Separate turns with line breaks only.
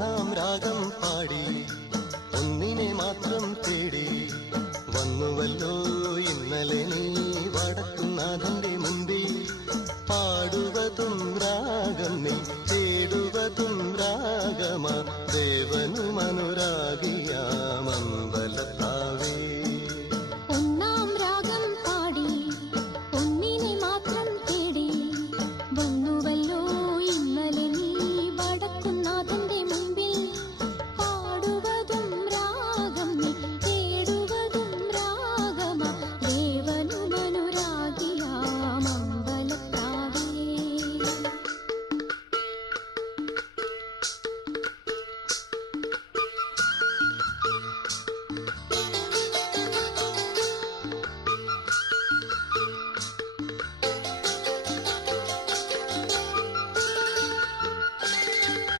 നാം രാഗം പാടി ഒന്നിനെ മാത്രം തേടി വന്നുവല്ലോ ഇന്നലെ നീ വടക്കുന്ന അതിൻ്റെ മുമ്പിൽ പാടുവതും രാഗം നീ തേടുവതും രാഗമ ദേവനു മനുരാഗി